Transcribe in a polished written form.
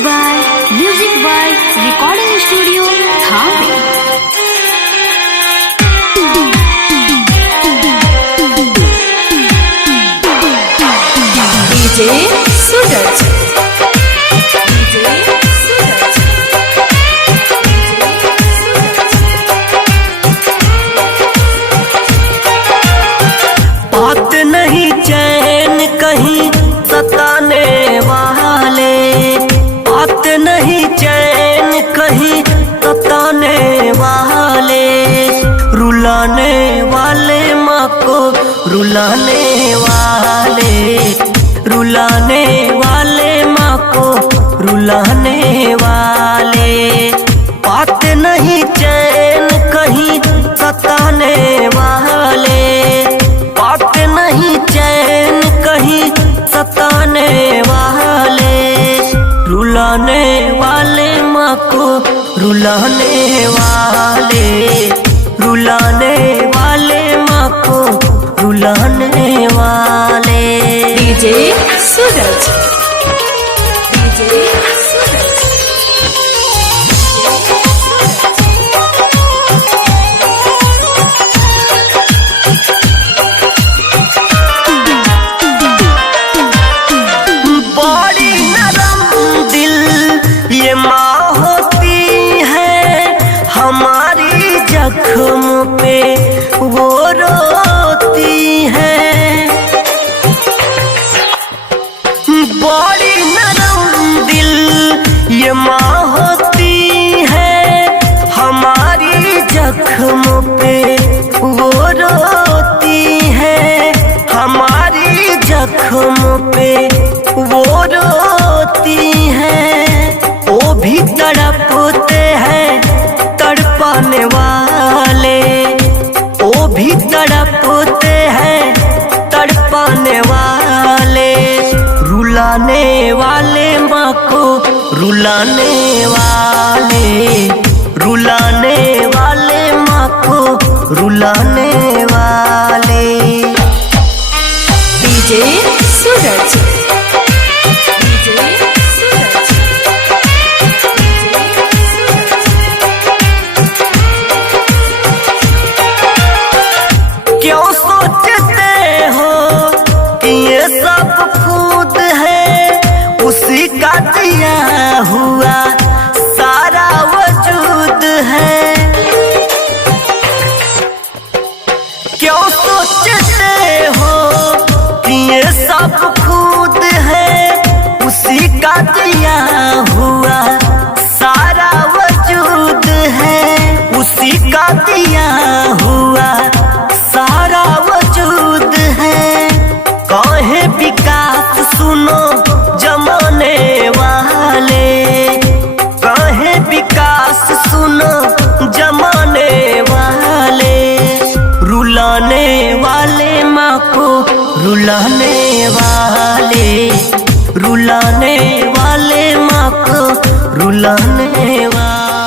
Music by Recording Studio Thane। DJ Suraj। बात नहीं चैन कहीं सताने वाले, बात नहीं चैन कहीं सताने वाले, रुलाने वाले माँ को रुलाने वाले, रुलाने वाले माँ को रुलाने वाले। बात नहीं चैन कहीं सताने वाले, बात नहीं चैन कहीं सताने वाले, रुलाने वाले माँ को रुलाने वाले, रुलाने वाले माँ को रुलाने वाले। DJ Suraj। DJ Suraj। बड़ी नरम दिल ये माँ होती है, हमारी जख्म पे वो रोती है। बड़ी नरम दिल ये माँ होती है, हमारी जख्म पे वो रोती है, हमारी जख्म पे वो रोती है। वो भी तड़पते हैं तड़पाने वाले, वो भी तड़पते हैं तड़पाने वाले, रुलाने वाले माँ को रुलाने वाले, रुलाने वाले माँ को रुलाने वाले। DJ Suraj। DJ Suraj। क्यों सोचते हो कि ये सब खुद है, उसी का दिया हुआ सारा वजूद है। क्यों सोचते हो कि ये सब खुद है, उसी का दिया हुआ सारा वजूद है, उसी का दिया हुआ सारा वजूद है। कहे विकास सुनो जमाने वाले, कहे विकास सुनो जमाने वाले, रुलाने वाले माँ को रुलाने वाले, रुलाने वाले माँ को रुलाने वाले।